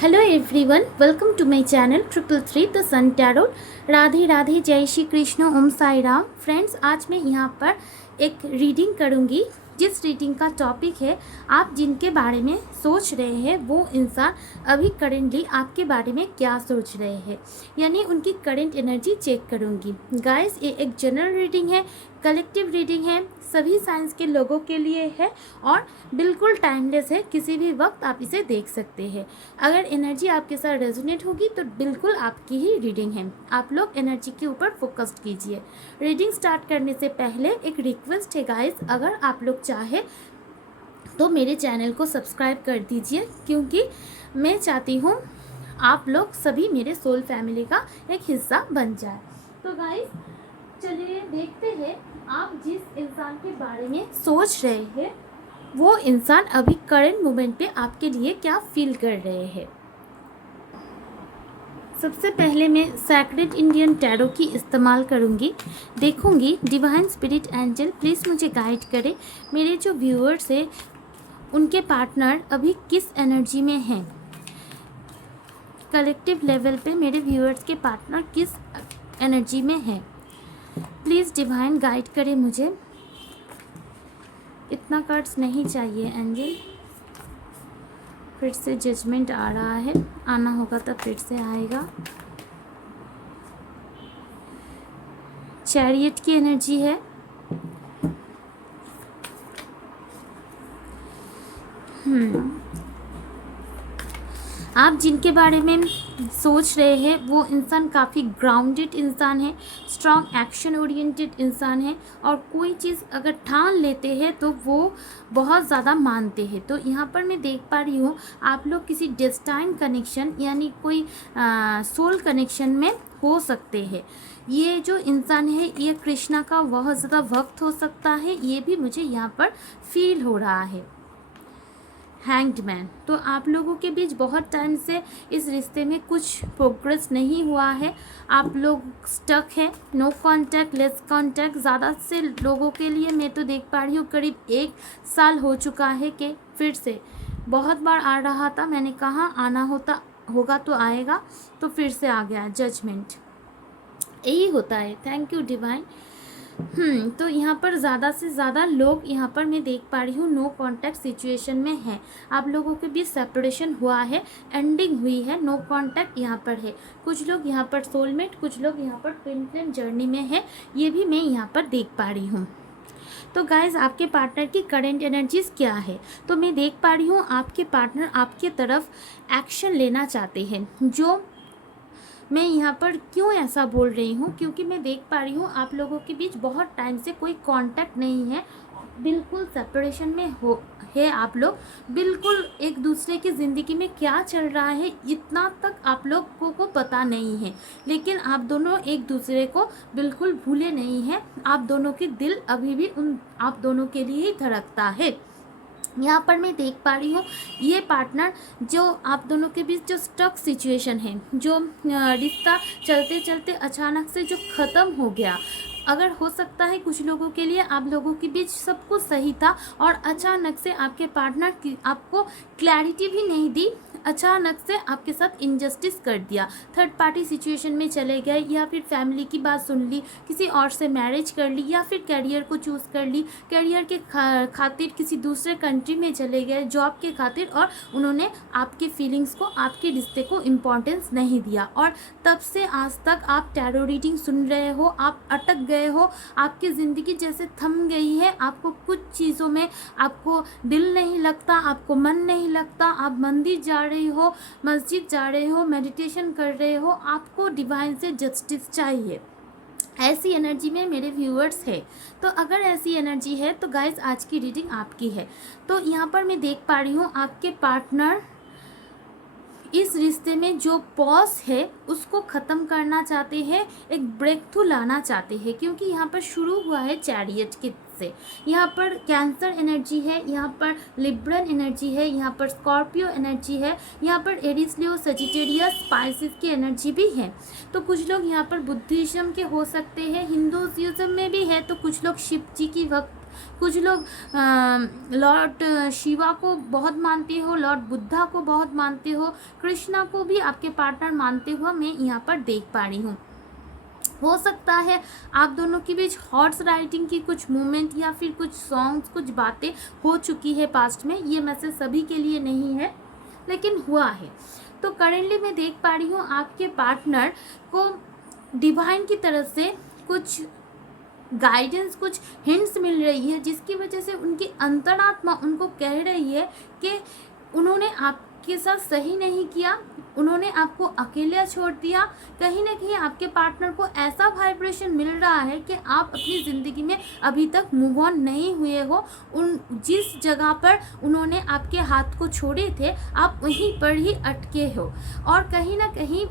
Hello everyone, welcome to my channel 333 the sun tarot. Radhe Radhe, Jai Shri Krishna, Om Sai Ram. Friends, आज मैं यहाँ पर एक रीडिंग करूँगी जिस रीडिंग का टॉपिक है आप जिनके बारे में सोच रहे हैं वो इंसान अभी करेंटली आपके बारे में क्या सोच रहे हैं, यानी उनकी करंट एनर्जी चेक करूँगी। गाइस, ये एक जनरल रीडिंग है, कलेक्टिव रीडिंग है, सभी साइंस के लोगों के लिए है और बिल्कुल टाइमलेस है। किसी भी वक्त आप इसे देख सकते हैं। अगर एनर्जी आपके साथ रेजोनेट होगी तो बिल्कुल आपकी ही रीडिंग है। आप लोग एनर्जी के ऊपर फोकस कीजिए। रीडिंग स्टार्ट करने से पहले एक रिक्वेस्ट है गाइस, अगर आप लोग चाहे तो मेरे चैनल को सब्सक्राइब कर दीजिए, क्योंकि मैं चाहती हूँ आप लोग सभी मेरे सोल फैमिली का एक हिस्सा बन जाए। तो गाइस, चलिए देखते हैं आप जिस इंसान के बारे में सोच रहे हैं वो इंसान अभी करंट मोमेंट पे आपके लिए क्या फील कर रहे हैं। सबसे पहले मैं सैक्रेड इंडियन टैरो की इस्तेमाल करूंगी, देखूंगी डिवाइन स्पिरिट एंजल प्लीज़ मुझे गाइड करें। मेरे जो व्यूअर्स हैं उनके पार्टनर अभी किस एनर्जी में हैं, कलेक्टिव लेवल पे मेरे व्यूअर्स के पार्टनर किस एनर्जी में हैं। प्लीज़ डिवाइन गाइड करें मुझे। इतना कार्ड्स नहीं चाहिए एंजल। फिर से जजमेंट आ रहा है, आना होगा तब फिर से आएगा। चैरियट की एनर्जी है। आप जिनके बारे में सोच रहे हैं वो इंसान काफ़ी ग्राउंडेड इंसान है, स्ट्रॉन्ग एक्शन ओरिएंटेड इंसान है और कोई चीज़ अगर ठान लेते हैं तो वो बहुत ज़्यादा मानते हैं। तो यहाँ पर मैं देख पा रही हूँ आप लोग किसी डेस्टाइन कनेक्शन यानी कोई सोल कनेक्शन में हो सकते हैं। ये जो इंसान है ये कृष्णा का बहुत ज़्यादा वक्त हो सकता है, ये भी मुझे यहाँ पर फील हो रहा है। हैंग्ड मैन, तो आप लोगों के बीच बहुत टाइम से इस रिश्ते में कुछ प्रोग्रेस नहीं हुआ है। आप लोग स्टक है, नो कांटेक्ट, लेस कांटेक्ट। ज़्यादा से लोगों के लिए मैं तो देख पा रही हूँ करीब 1 साल हो चुका है कि फिर से बहुत बार आ रहा था, मैंने कहा आना होगा तो आएगा, तो फिर से आ गया जजमेंट। यही होता है। Thank you divine. तो यहाँ पर ज़्यादा से ज़्यादा लोग यहाँ पर मैं देख पा रही हूँ नो कांटेक्ट सिचुएशन में है। आप लोगों के बीच सेपरेशन हुआ है, एंडिंग हुई है, नो कांटेक्ट यहाँ पर है। कुछ लोग यहाँ पर सोलमेट, कुछ लोग यहाँ पर ट्विन फ्लेम जर्नी में है, ये भी मैं यहाँ पर देख पा रही हूँ। तो गाइज, आपके पार्टनर की करंट एनर्जीज क्या है? तो मैं देख पा रही हूँ आपके पार्टनर आपके तरफ एक्शन लेना चाहते हैं। जो मैं यहाँ पर क्यों ऐसा बोल रही हूँ, क्योंकि मैं देख पा रही हूँ आप लोगों के बीच बहुत टाइम से कोई कांटेक्ट नहीं है, बिल्कुल सेपरेशन में है आप लोग। बिल्कुल एक दूसरे की ज़िंदगी में क्या चल रहा है इतना तक आप लोगों को पता नहीं है, लेकिन आप दोनों एक दूसरे को बिल्कुल भूले नहीं हैं। आप दोनों की दिल अभी भी आप दोनों के लिए ही धड़कता है। यहाँ पर मैं देख पा रही हूँ ये पार्टनर जो आप दोनों के बीच जो स्टक सिचुएशन है, जो रिश्ता चलते चलते अचानक से जो ख़त्म हो गया, अगर हो सकता है कुछ लोगों के लिए आप लोगों के बीच सब कुछ सही था और अचानक से आपके पार्टनर की आपको क्लैरिटी भी नहीं दी, अचानक से आपके साथ इनजस्टिस कर दिया, थर्ड पार्टी सिचुएशन में चले गए, या फिर फैमिली की बात सुन ली, किसी और से मैरिज कर ली, या फिर करियर को चूज़ कर ली, करियर के खातिर किसी दूसरे कंट्री में चले गए जॉब के खातिर, और उन्होंने आपके फीलिंग्स को, आपके रिश्ते को इम्पोर्टेंस नहीं दिया। और तब से आज तक आप टैरो रीडिंग सुन रहे हो, आप अटक गए हो, आपकी ज़िंदगी जैसे थम गई है, आपको कुछ चीज़ों में आपको दिल नहीं लगता, आपको मन नहीं लगता, आप मंदिर जा रहे हो, मस्जिद जा रहे हो, मेडिटेशन कर रहे हो, आपको डिवाइन से जस्टिस चाहिए। ऐसी एनर्जी में मेरे व्यूअर्स है। तो अगर ऐसी एनर्जी है तो गाइस, आज की रीडिंग आपकी है। तो यहाँ पर मैं देख पा रही हूँ आपके पार्टनर इस रिश्ते में जो पॉज है उसको ख़त्म करना चाहते हैं, एक ब्रेक थ्रू लाना चाहते हैं, क्योंकि यहाँ पर शुरू हुआ है चैरियट के से। यहाँ पर कैंसर एनर्जी है, यहाँ पर लिब्रन एनर्जी है, यहाँ पर स्कॉर्पियो एनर्जी है, यहाँ पर एरीज लियो सजिटेरियस स्पाइसिस की एनर्जी भी है। तो कुछ लोग यहाँ पर बुद्धिज्म के हो सकते हैं, हिंदुइज्म में भी है, तो कुछ लोग शिव जी की कुछ लोग लॉर्ड शिवा को बहुत मानते हो, लॉर्ड बुद्धा को बहुत मानते हो, कृष्णा को भी आपके पार्टनर मानते हुआ मैं यहाँ पर देख पा रही हूँ। हो सकता है आप दोनों के बीच हॉर्स राइडिंग की कुछ मूवमेंट या फिर कुछ सॉन्ग्स, कुछ बातें हो चुकी है पास्ट में। ये मैसेज सभी के लिए नहीं है लेकिन हुआ है। तो करेंटली मैं देख पा रही हूँ आपके पार्टनर को डिवाइन की तरफ से कुछ गाइडेंस, कुछ हिंट्स मिल रही है, जिसकी वजह से उनकी अंतरात्मा उनको कह रही है कि उन्होंने आपके साथ सही नहीं किया, उन्होंने आपको अकेला छोड़ दिया। कहीं ना कहीं आपके पार्टनर को ऐसा वाइब्रेशन मिल रहा है कि आप अपनी ज़िंदगी में अभी तक मूव ऑन नहीं हुए हो। उन जिस जगह पर उन्होंने आपके हाथ को छोड़े थे आप वहीं पर ही अटके हो, और कहीं ना कहीं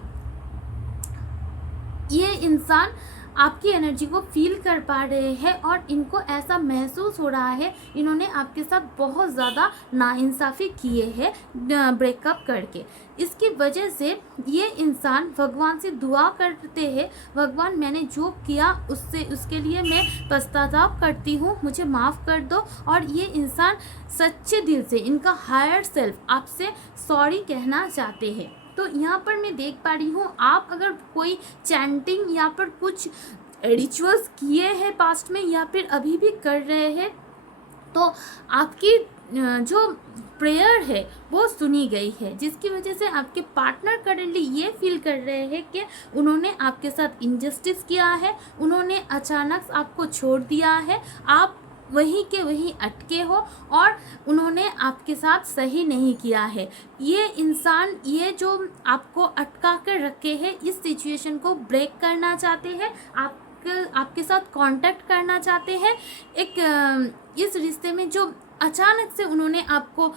ये इंसान आपकी एनर्जी को फील कर पा रहे हैं और इनको ऐसा महसूस हो रहा है इन्होंने आपके साथ बहुत ज़्यादा नाइंसाफ़ी किए हैं ब्रेकअप करके। इसकी वजह से ये इंसान भगवान से दुआ करते हैं, भगवान मैंने जो किया उसके लिए मैं पश्चाताप करती हूँ, मुझे माफ़ कर दो। और ये इंसान सच्चे दिल से, इनका हायर सेल्फ आपसे सॉरी कहना चाहते हैं। तो यहाँ पर मैं देख पा रही हूँ आप अगर कोई चैंटिंग या फिर कुछ रिचुअल्स किए हैं पास्ट में या फिर अभी भी कर रहे हैं, तो आपकी जो प्रेयर है वो सुनी गई है, जिसकी वजह से आपके पार्टनर करेंटली ये फील कर रहे हैं कि उन्होंने आपके साथ इनजस्टिस किया है, उन्होंने अचानक आपको छोड़ दिया है, आप वहीं के वहीं अटके हो और उन्होंने आपके साथ सही नहीं किया है। ये इंसान, ये जो आपको अटका कर रखे हैं, इस सिचुएशन को ब्रेक करना चाहते हैं, आपके साथ कांटेक्ट करना चाहते हैं। इस रिश्ते में जो अचानक से उन्होंने आपको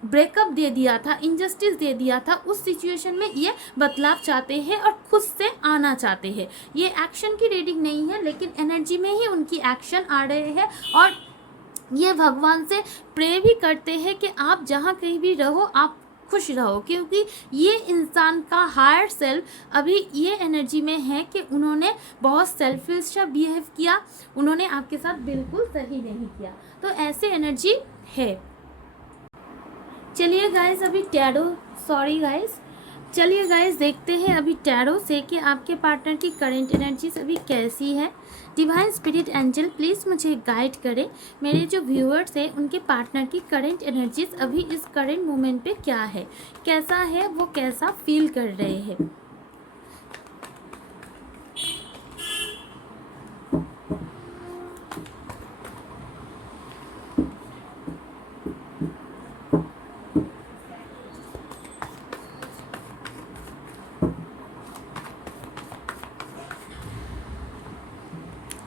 ब्रेकअप दे दिया था, इनजस्टिस दे दिया था, उस सिचुएशन में ये बदलाव चाहते हैं और खुद से आना चाहते हैं। ये एक्शन की रीडिंग नहीं है लेकिन एनर्जी में ही उनकी एक्शन आ रहे हैं और ये भगवान से प्रे भी करते हैं कि आप जहाँ कहीं भी रहो आप खुश रहो, क्योंकि ये इंसान का हायर सेल्फ अभी ये एनर्जी में है कि उन्होंने बहुत सेल्फिश सा बिहेव किया, उन्होंने आपके साथ बिल्कुल सही नहीं किया। तो ऐसे एनर्जी है। चलिए गाइस अभी चलिए गाइस देखते हैं अभी टैरो से कि आपके पार्टनर की करंट एनर्जीज अभी कैसी है। डिवाइन स्पिरिट एंजल प्लीज़ मुझे गाइड करें, मेरे जो व्यूअर्स हैं उनके पार्टनर की करंट एनर्जीज अभी इस करंट मोमेंट पे क्या है, कैसा है, वो कैसा फील कर रहे हैं।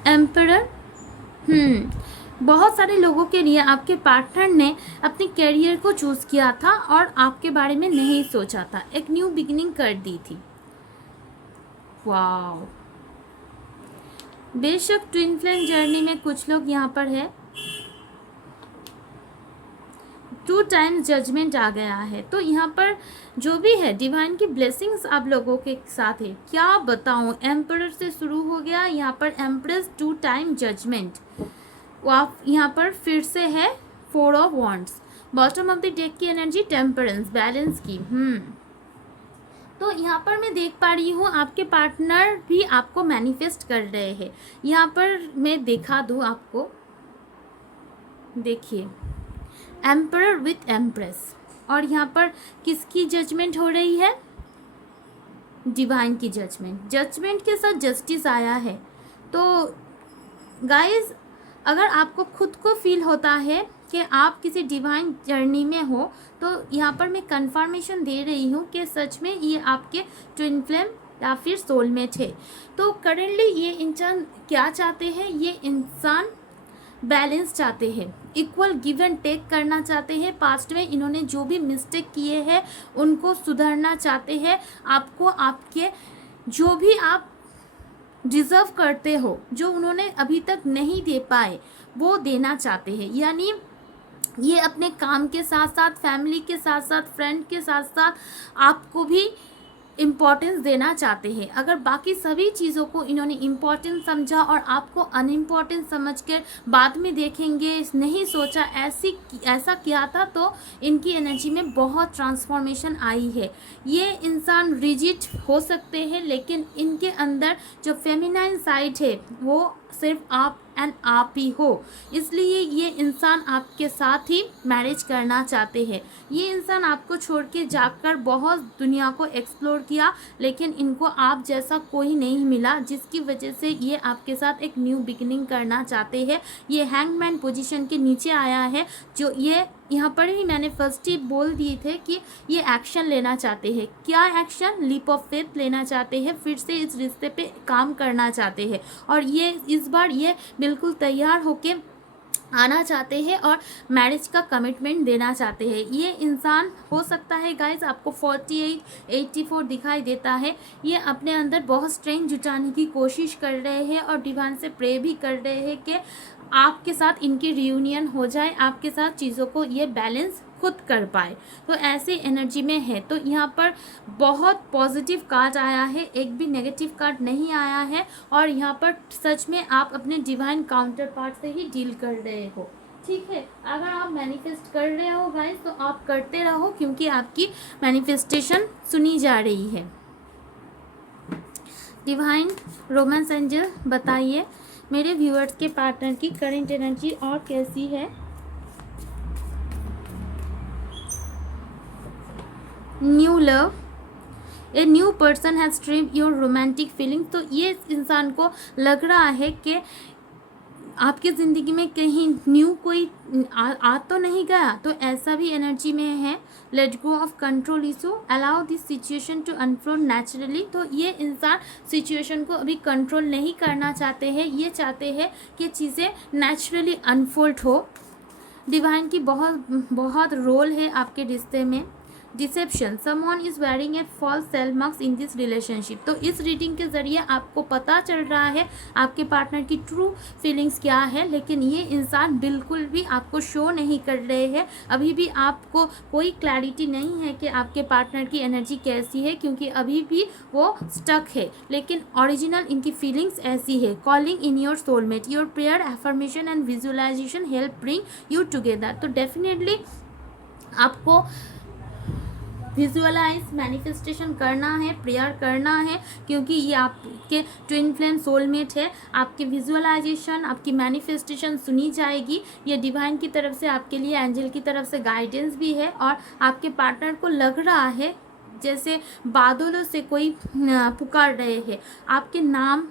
एम्परर, बहुत सारे लोगों के लिए आपके पार्टनर ने अपने करियर को चूज़ किया था और आपके बारे में नहीं सोचा था, एक न्यू बिगिनिंग कर दी थी। वाओ, बेशक ट्विन फ्लेम जर्नी में कुछ लोग यहाँ पर है, 2 टाइम्स जजमेंट आ गया है। तो यहाँ पर जो भी है डिवाइन की ब्लेसिंग्स आप लोगों के साथ है, क्या बताऊँ। एम्परर से शुरू हो गया, यहाँ पर एम्प्रेस, 2 टाइम जजमेंट, आप यहाँ पर फिर से है 4 of wands, bottom of the deck की एनर्जी टेम्परेंस, बैलेंस की। तो यहाँ पर मैं देख पा रही हूँ आपके पार्टनर भी आपको मैनिफेस्ट कर रहे हैं। यहाँ पर मैं दिखा दूँ आपको, देखिए एम्परर विथ एम्प्रेस, और यहाँ पर किसकी जजमेंट हो रही है, डिवाइन की जजमेंट के साथ जस्टिस आया है। तो गाइस अगर आपको खुद को फील होता है कि आप किसी डिवाइन जर्नी में हो, तो यहाँ पर मैं कंफर्मेशन दे रही हूँ कि सच में ये आपके ट्विन फ्लेम या फिर सोलमेट है। तो करेंटली ये इंसान क्या चाहते हैं, ये इंसान बैलेंस चाहते हैं, इक्वल गिव एंड टेक करना चाहते हैं। पास्ट में इन्होंने जो भी मिस्टेक किए हैं उनको सुधारना चाहते हैं, आपको आपके जो भी आप डिज़र्व करते हो, जो उन्होंने अभी तक नहीं दे पाए, वो देना चाहते हैं। यानी ये अपने काम के साथ साथ, फैमिली के साथ साथ, फ्रेंड के साथ साथ आपको भी इम्पोर्टेंस देना चाहते हैं। अगर बाकी सभी चीज़ों को इन्होंने इम्पोर्टेंट समझा और आपको अनइम्पोर्टेंट समझ कर बाद में देखेंगे, नहीं सोचा, ऐसा किया था, तो इनकी एनर्जी में बहुत ट्रांसफॉर्मेशन आई है। ये इंसान रिजिड हो सकते हैं, लेकिन इनके अंदर जो फेमिनाइन साइड है वो सिर्फ आप एंड आप ही हो। इसलिए ये इंसान आपके साथ ही मैरिज करना चाहते हैं। ये इंसान आपको छोड़ के जाकर बहुत दुनिया को एक्सप्लोर किया, लेकिन इनको आप जैसा कोई नहीं मिला, जिसकी वजह से ये आपके साथ एक न्यू बिगिनिंग करना चाहते हैं। ये हैंगमैन पोजीशन के नीचे आया है, जो ये यहाँ पर भी मैंने फर्स्ट ही बोल दिए थे कि ये एक्शन लेना चाहते हैं। क्या एक्शन? लीप ऑफ फेथ लेना चाहते हैं, फिर से इस रिश्ते पे काम करना चाहते हैं, और ये इस बार ये बिल्कुल तैयार होके आना चाहते हैं और मैरिज का कमिटमेंट देना चाहते हैं। ये इंसान हो सकता है गाइज आपको 48-84 दिखाई देता है। ये अपने अंदर बहुत स्ट्रेंथ जुटाने की कोशिश कर रहे हैं और डिवाइन से प्रे भी कर रहे हैं कि आपके साथ इनकी रियूनियन हो जाए, आपके साथ चीज़ों को ये बैलेंस खुद कर पाए। तो ऐसी एनर्जी में है। तो यहाँ पर बहुत पॉजिटिव कार्ड आया है, एक भी नेगेटिव कार्ड नहीं आया है, और यहाँ पर सच में आप अपने डिवाइन काउंटर पार्ट से ही डील कर रहे हो। ठीक है, अगर आप मैनिफेस्ट कर रहे हो गाइस तो आप करते रहो, क्योंकि आपकी मैनिफेस्टेशन सुनी जा रही है। डिवाइन रोमांस एंजल बताइए मेरे व्यूअर्स के पार्टनर की करंट एनर्जी और कैसी है। New love, a new person has streamed your romantic feeling. तो ये इंसान को लग रहा है कि आपकी ज़िंदगी में कहीं न्यू कोई आ तो नहीं गया, तो ऐसा भी एनर्जी में है। Let go of control issue, allow this situation to unfold naturally. तो ये इंसान सिचुएशन को अभी कंट्रोल नहीं करना चाहते हैं, ये चाहते हैं कि चीज़ें नेचुरली अनफोल्ड हो। डिवाइन की बहुत रोल है आपके रिश्ते में। Deception, someone is wearing a false self marks in this relationship. तो इस रीडिंग के ज़रिए आपको पता चल रहा है आपके पार्टनर की ट्रू फीलिंग्स क्या है, लेकिन ये इंसान बिल्कुल भी आपको शो नहीं कर रहे हैं। अभी भी आपको कोई क्लैरिटी नहीं है कि आपके पार्टनर की एनर्जी कैसी है, क्योंकि अभी भी वो स्टक है। लेकिन ओरिजिनल इनकी फीलिंग्स ऐसी है। Calling in your soulmate, your prayer, affirmation and visualization help bring you together. तो डेफिनेटली आपको विजुअलाइज मैनिफेस्टेशन करना है, प्रेयर करना है, क्योंकि ये आपके ट्विन फ्लेम सोलमेट है। आपकी विजुअलाइजेशन, आपकी मैनिफेस्टेशन सुनी जाएगी। ये डिवाइन की तरफ से आपके लिए, एंजल की तरफ से गाइडेंस भी है, और आपके पार्टनर को लग रहा है जैसे बादलों से कोई पुकार रहे हैं आपके नाम,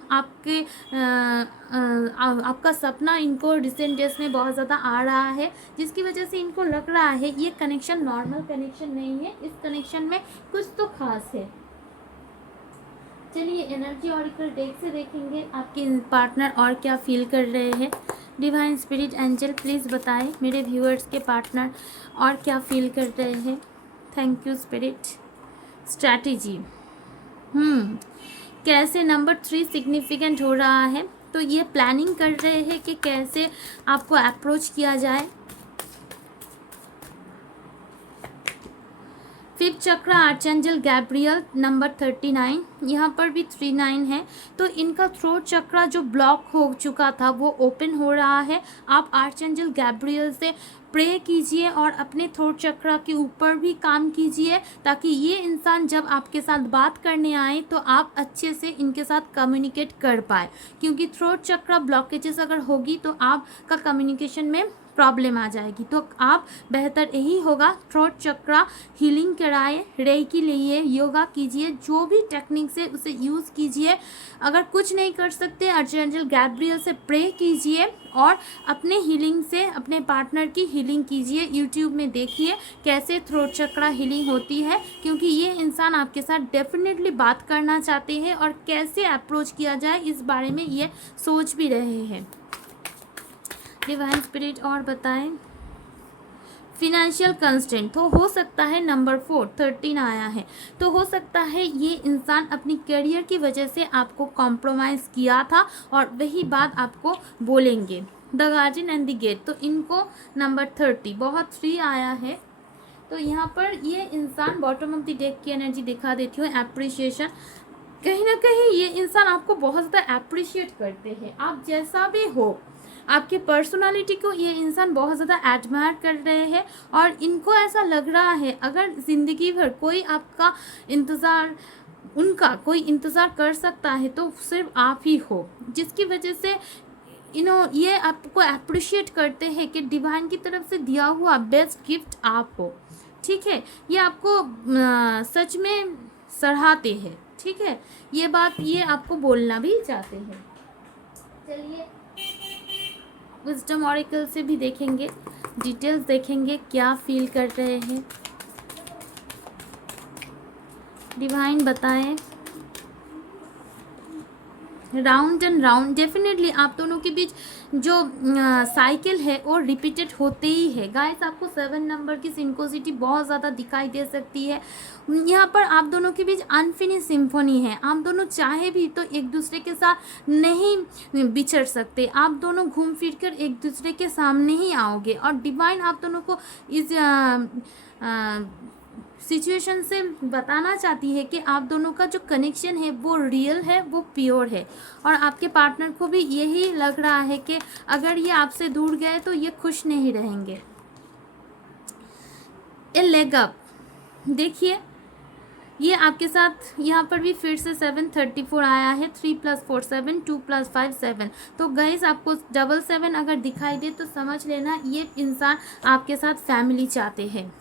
आपका सपना इनको रिसेंट डेज में बहुत ज़्यादा आ रहा है, जिसकी वजह से इनको लग रहा है ये कनेक्शन नॉर्मल कनेक्शन नहीं है, इस कनेक्शन में कुछ तो खास है। चलिए एनर्जी ऑरिकल डेक से देखेंगे आपके पार्टनर और क्या फील कर रहे हैं। डिवाइन स्पिरिट एंजल प्लीज़ बताएं मेरे व्यूअर्स के पार्टनर और क्या फील कर रहे हैं। Thank you spirit. स्ट्रैटेजी, कैसे नंबर 3 सिग्निफिकेंट हो रहा है, तो ये प्लानिंग कर रहे हैं कि कैसे आपको अप्रोच किया जाए। फिफ्थ चक्र आर्चेंजल गैब्रियल नंबर 39, यहाँ पर भी 39 है। तो इनका थ्रोट चक्र जो ब्लॉक हो चुका था वो ओपन हो रहा है। आप आर्चेंजल गैब्रियल से प्रे कीजिए और अपने थ्रोट चक्र के ऊपर भी काम कीजिए, ताकि ये इंसान जब आपके साथ बात करने आए तो आप अच्छे से इनके साथ कम्युनिकेट कर पाए, क्योंकि थ्रोट चक्र ब्लॉकेजेस अगर होगी तो आपका कम्युनिकेशन में प्रॉब्लम आ जाएगी। तो आप बेहतर यही होगा थ्रोट चक्र हीलिंग कराए, रेकी लिए, योगा कीजिए, जो भी टेक्निक्स है उसे यूज़ कीजिए। अगर कुछ नहीं कर सकते आर्चेंजल गैब्रियल से प्रे कीजिए और अपने हीलिंग से अपने पार्टनर की हीलिंग कीजिए। यूट्यूब में देखिए कैसे थ्रोट चक्र हीलिंग होती है, क्योंकि ये इंसान आपके साथ डेफिनेटली बात करना चाहते हैं और कैसे अप्रोच किया जाए इस बारे में ये सोच भी रहे हैं। डिवाइन स्पिरिट और बताएं। फिनेंशियल कंस्ट्रेंट, तो हो सकता है नंबर 4 13 आया है, तो हो सकता है ये इंसान अपनी करियर की वजह से आपको कॉम्प्रोमाइज़ किया था और वही बात आपको बोलेंगे। The guardian and the gate, तो इनको नंबर 30 बहुत 3 आया है। तो यहाँ पर ये इंसान बॉटम ऑफ द डेक की एनर्जी दिखा देती हूँ, एप्रिशिएशन। कहीं ना कहीं ये इंसान आपको बहुत ज़्यादा अप्रिशिएट करते हैं, आप जैसा भी हो, आपकी पर्सनालिटी को ये इंसान बहुत ज़्यादा एडमायर कर रहे हैं। और इनको ऐसा लग रहा है अगर ज़िंदगी भर कोई आपका इंतज़ार, उनका कोई इंतज़ार कर सकता है तो सिर्फ आप ही हो, जिसकी वजह से ये आपको अप्रिशिएट करते हैं कि डिवाइन की तरफ से दिया हुआ बेस्ट गिफ्ट आप हो। ठीक है, ये आपको सच में सराहते हैं। ठीक है, ये बात ये आपको बोलना भी चाहते हैं। चलिए विजडम ऑरेकल से भी देखेंगे, डिटेल्स देखेंगे क्या फील कर रहे हैं, डिवाइन बताएं। राउंड एंड राउंड, डेफिनेटली आप दोनों के बीच जो साइकिल है वो रिपीटेड होते ही है गाइस। आपको 7 नंबर की सिंकोसिटी बहुत ज़्यादा दिखाई दे सकती है। यहाँ पर आप दोनों के बीच अनफिनिश सिम्फनी है, आप दोनों चाहे भी तो एक दूसरे के साथ नहीं बिछड़ सकते, आप दोनों घूम फिर कर एक दूसरे के सामने ही आओगे। और डिवाइन आप दोनों को इस सिचुएशन से बताना चाहती है कि आप दोनों का जो कनेक्शन है वो रियल है, वो प्योर है। और आपके पार्टनर को भी यही लग रहा है कि अगर ये आपसे दूर गए तो ये खुश नहीं रहेंगे। ए लेग अप, देखिए ये आपके साथ यहाँ पर भी फिर से 734 आया है, 3 + 4 7, 2 + 5 7। तो गाइस आपको 7 अगर दिखाई दे तो समझ लेना ये इंसान आपके साथ फैमिली चाहते हैं।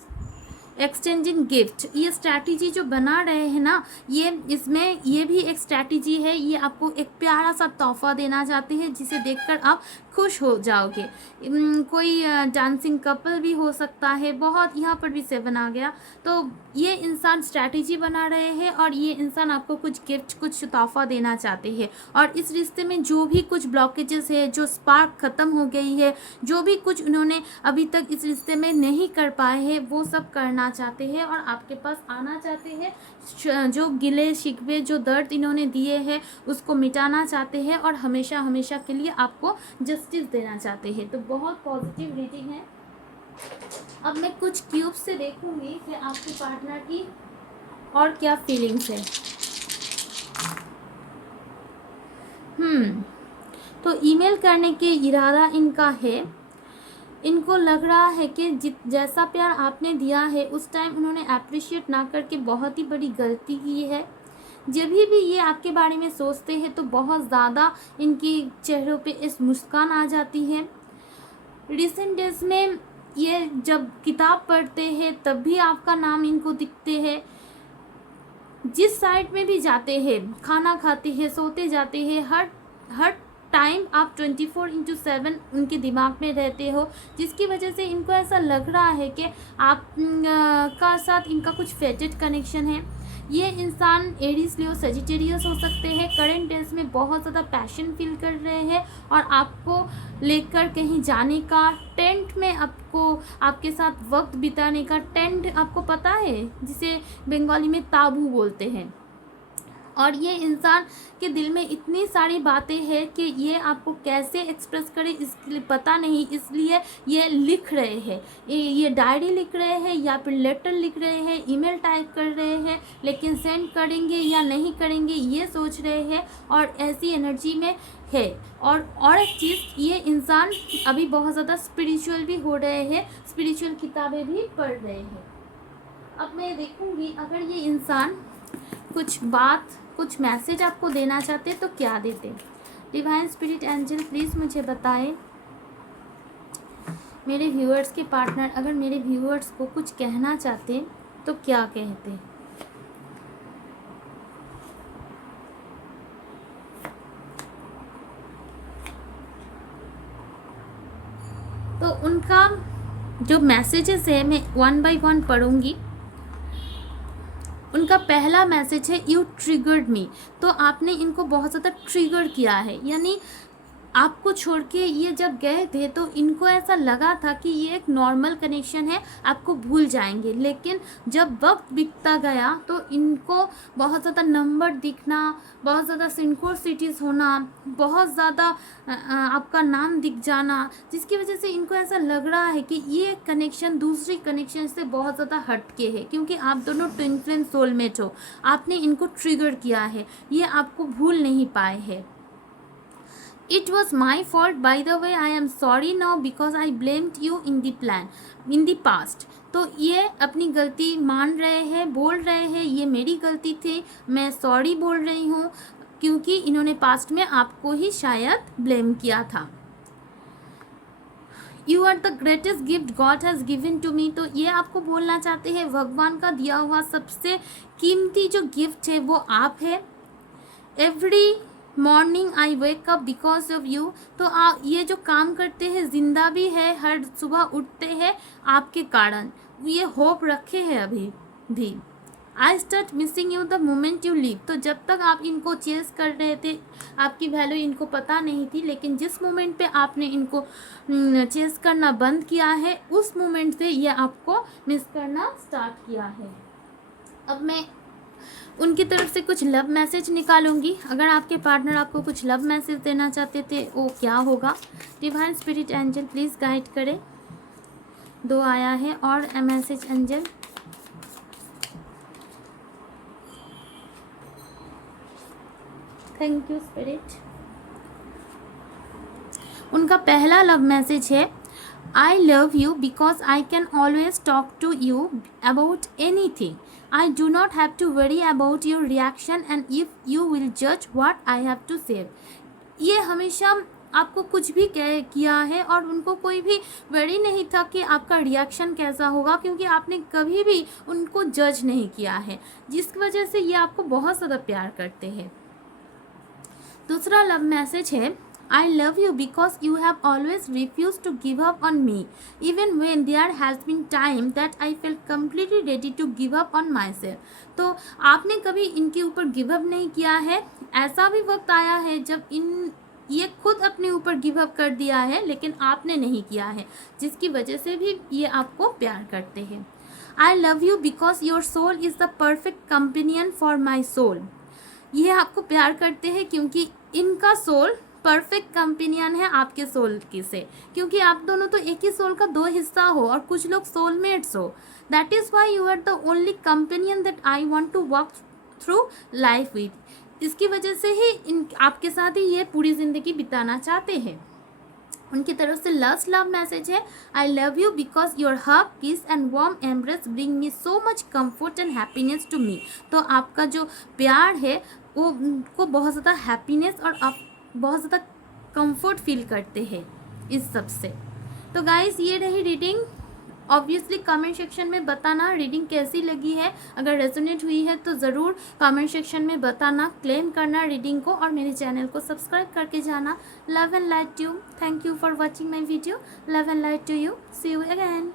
एक्सचेंजिंग गिफ्ट, ये स्ट्रैटेजी जो बना रहे हैं ना, ये इसमें ये भी एक स्ट्रैटेजी है। ये आपको एक प्यारा सा तोहफा देना चाहते हैं जिसे देखकर आप खुश हो जाओगे। कोई डांसिंग कपल भी हो सकता है, बहुत, यहाँ पर भी 7 आ गया। तो ये इंसान स्ट्रैटेजी बना रहे हैं और ये इंसान आपको कुछ गिफ्ट, कुछ तोहफा देना चाहते हैं। और इस रिश्ते में जो भी कुछ ब्लॉकेजेस है, जो स्पार्क ख़त्म हो गई है, जो भी कुछ उन्होंने अभी तक इस रिश्ते में नहीं कर पाए हैं वो सब करना चाहते हैं और आपके पास आना चाहते हैं। जो गिले शिकवे, जो दर्द इन्होंने दिए हैं उसको मिटाना चाहते हैं और हमेशा हमेशा के लिए आपको जस्टिस देना चाहते हैं। तो बहुत पॉजिटिव रीडिंग है। अब मैं कुछ क्यूब से देखूंगी कि आपके पार्टनर की और क्या फीलिंग्स है। तो ईमेल करने के इरादा इनका है। इनको लग रहा है कि जैसा प्यार आपने दिया है उस टाइम उन्होंने अप्रिशिएट ना करके बहुत ही बड़ी गलती की है। जब भी ये आपके बारे में सोचते हैं तो बहुत ज़्यादा इनकी चेहरों पे इस मुस्कान आ जाती है। रिसेंट डेज में ये जब किताब पढ़ते हैं तब भी आपका नाम इनको दिखते हैं। जिस साइड में भी जाते हैं, खाना खाते हैं, सोते जाते हैं, हर टाइम आप 24/7 उनके दिमाग में रहते हो, जिसकी वजह से इनको ऐसा लग रहा है कि आप का साथ इनका कुछ फेटेड कनेक्शन है। ये इंसान एरीज, लियो, सजिटेरियस हो सकते हैं। करंट डेज में बहुत ज़्यादा पैशन फील कर रहे हैं और आपको लेकर कहीं जाने का, टेंट में आपको आपके साथ वक्त बिताने का, टेंट आपको पता है जिसे बंगाली में ताबू बोलते हैं। और ये इंसान के दिल में इतनी सारी बातें हैं कि ये आपको कैसे एक्सप्रेस करे इसके लिए पता नहीं, इसलिए ये लिख रहे हैं। ये डायरी लिख रहे हैं या फिर लेटर लिख रहे हैं, ईमेल टाइप कर रहे हैं, लेकिन सेंड करेंगे या नहीं करेंगे ये सोच रहे हैं और ऐसी एनर्जी में है। और एक चीज़, ये इंसान अभी बहुत ज़्यादा स्पिरिचुअल भी हो रहे हैं, स्पिरिचुअल किताबें भी पढ़ रहे हैं। अब मैं देखूँगी अगर ये इंसान कुछ मैसेज आपको देना चाहते तो क्या देते। डिवाइन स्पिरिट एंजल प्लीज़ मुझे बताएं, मेरे व्यूअर्स के पार्टनर अगर मेरे व्यूअर्स को कुछ कहना चाहते तो क्या कहते। तो उनका जो मैसेजेस है मैं 1 by 1 पढ़ूंगी। उनका पहला मैसेज है यू ट्रिगर्ड मी। तो आपने इनको बहुत ज़्यादा ट्रिगर किया है, यानी आपको छोड़ के ये जब गए थे तो इनको ऐसा लगा था कि ये एक नॉर्मल कनेक्शन है, आपको भूल जाएंगे, लेकिन जब वक्त बीतता गया तो इनको बहुत ज़्यादा नंबर दिखना, बहुत ज़्यादा सिंक्रोसिटीज़ होना, बहुत ज़्यादा आपका नाम दिख जाना, जिसकी वजह से इनको ऐसा लग रहा है कि ये कनेक्शन दूसरी कनेक्शन से बहुत ज़्यादा हटके है, क्योंकि आप दोनों ट्विन फ्लेम सोलमेट हो, आपने इनको ट्रिगर किया है, ये आपको भूल नहीं पाए हैं। It was my fault, by the way. I am sorry now because I blamed you in the past. तो ये अपनी गलती मान रहे हैं, बोल रहे हैं ये मेरी गलती थी, मैं सॉरी बोल रही हूँ, क्योंकि इन्होंने पास्ट में आपको ही शायद ब्लेम किया था। You are the greatest gift God has given to me. तो ये आपको बोलना चाहते हैं भगवान का दिया हुआ सबसे कीमती जो गिफ्ट है वो आप है। Every morning I wake up because of you. तो आप ये जो काम करते हैं जिंदा भी है, हर सुबह उठते हैं आपके कारण, ये होप रखे हैं अभी भी। I start missing you the moment you leave. तो जब तक आप इनको चेस कर रहे थे आपकी वैल्यू इनको पता नहीं थी, लेकिन जिस मोमेंट पे आपने इनको चेस करना बंद किया है उस मोमेंट से ये आपको मिस करना स्टार्ट किया है। अब मैं उनकी तरफ से कुछ लव मैसेज निकालूंगी। अगर आपके पार्टनर आपको कुछ लव मैसेज देना चाहते थे वो क्या होगा? Divine spirit angel please guide करें। 2 आया है और message angel. Thank you spirit. उनका पहला लव मैसेज है, I love you because I can always talk to you about anything. I do not have to worry about your reaction and if you will judge what I have to say. ये हमेशा आपको कुछ भी किया है और उनको कोई भी वरी नहीं था कि आपका रिएक्शन कैसा होगा, क्योंकि आपने कभी भी उनको जज नहीं किया है, जिसकी वजह से ये आपको बहुत ज़्यादा प्यार करते हैं। दूसरा लव मैसेज है, I love you because you have always refused to give up on me, even when there has been time that I felt completely ready to give up on myself. तो आपने कभी इनके ऊपर give up नहीं किया है। ऐसा भी वक्त आया है जब ये खुद अपने ऊपर गिव अप कर दिया है, लेकिन आपने नहीं किया है, जिसकी वजह से भी ये आपको प्यार करते हैं। I love you because your soul is the perfect companion for my soul. ये आपको प्यार करते हैं क्योंकि इनका सोल परफेक्ट कंपेनियन है आपके सोल की से, क्योंकि आप दोनों तो एक ही सोल का 2 हिस्सा हो और कुछ लोग सोलमेट्स हो। That is why you are the only companion that I want to walk through life with. इसकी वजह से ही आपके साथ ही ये पूरी ज़िंदगी बिताना चाहते हैं। उनकी तरफ से लास्ट लव मैसेज है, I love you because your hug, kiss and warm embrace bring me so much comfort and happiness to me. तो आपका जो प्यार है वो उनको बहुत ज़्यादा हैप्पीनेस और आप बहुत ज़्यादा कंफर्ट फील करते हैं इस सब से। तो गाइस ये रही रीडिंग। ऑब्वियसली कमेंट सेक्शन में बताना रीडिंग कैसी लगी है। अगर रेजोनेट हुई है तो ज़रूर कमेंट सेक्शन में बताना, क्लेम करना रीडिंग को और मेरे चैनल को सब्सक्राइब करके जाना। Love and light to you. Thank you for watching my video. Love and light to you. See you again.